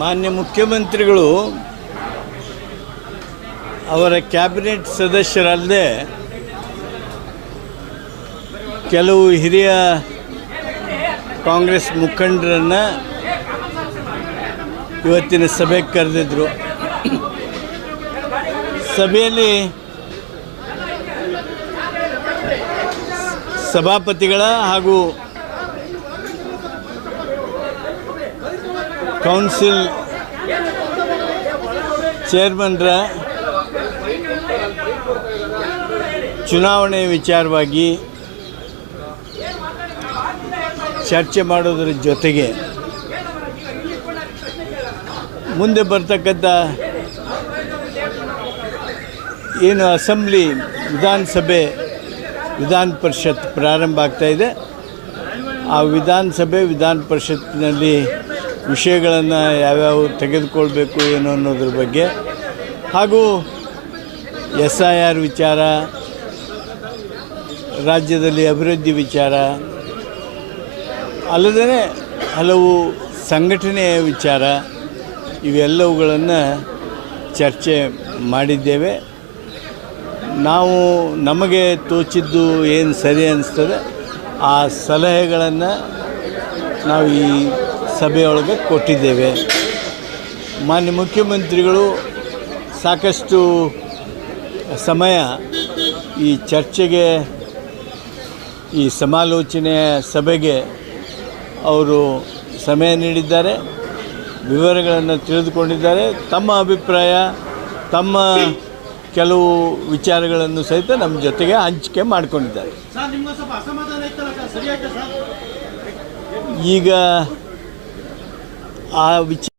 ಮಾನ್ಯ ಮುಖ್ಯಮಂತ್ರಿಗಳು ಅವರ ಕ್ಯಾಬಿನೆಟ್ ಸದಸ್ಯರಲ್ಲದೆ ಕೆಲವು ಹಿರಿಯ ಕಾಂಗ್ರೆಸ್ ಮುಖಂಡರನ್ನು ಇವತ್ತಿನ ಸಭೆಗೆ ಕರೆದಿದ್ದರು. ಸಭೆಯಲ್ಲಿ ಸಭಾಪತಿಗಳ ಹಾಗೂ ಕೌನ್ಸಿಲ್ ಚೇರ್ಮನ್ರ ಚುನಾವಣೆ ವಿಚಾರವಾಗಿ ಚರ್ಚೆ ಮಾಡೋದರ ಜೊತೆಗೆ ಮುಂದೆ ಬರ್ತಕ್ಕಂಥ ಏನು ಅಸೆಂಬ್ಲಿ ವಿಧಾನಸಭೆ ವಿಧಾನ ಪರಿಷತ್ ಪ್ರಾರಂಭ ಆಗ್ತಾಯಿದೆ, ಆ ವಿಧಾನ ಪರಿಷತ್ನಲ್ಲಿ ವಿಷಯಗಳನ್ನು ಯಾವ್ಯಾವ ತೆಗೆದುಕೊಳ್ಬೇಕು ಏನು ಅನ್ನೋದ್ರ ಬಗ್ಗೆ ಹಾಗೂ SIR ವಿಚಾರ, ರಾಜ್ಯದಲ್ಲಿ ಅಭಿವೃದ್ಧಿ ವಿಚಾರ ಅಲ್ಲದೇ ಹಲವು ಸಂಘಟನೆಯ ವಿಚಾರ ಇವೆಲ್ಲವುಗಳನ್ನು ಚರ್ಚೆ ಮಾಡಿದ್ದೇವೆ. ನಾವು ನಮಗೆ ತೋಚಿದ್ದು ಏನು ಸರಿ ಅನ್ನಿಸ್ತದೆ ಆ ಸಲಹೆಗಳನ್ನು ನಾವು ಈ ಸಭೆಯೊಳಗೆ ಕೊಟ್ಟಿದ್ದೇವೆ. ಮಾನ್ಯ ಮುಖ್ಯಮಂತ್ರಿಗಳು ಸಾಕಷ್ಟು ಸಮಯ ಈ ಚರ್ಚೆಗೆ, ಈ ಸಮಾಲೋಚನೆಯ ಸಭೆಗೆ ಅವರು ಸಮಯ ನೀಡಿದ್ದಾರೆ, ವಿವರಗಳನ್ನು ತಿಳಿದುಕೊಂಡಿದ್ದಾರೆ, ತಮ್ಮ ಅಭಿಪ್ರಾಯ, ತಮ್ಮ ಕೆಲವು ವಿಚಾರಗಳನ್ನು ಸಹಿತ ನಮ್ಮ ಜೊತೆಗೆ ಹಂಚಿಕೆ ಮಾಡಿಕೊಂಡಿದ್ದಾರೆ. ಈಗ ಆ ವಿಚಾರ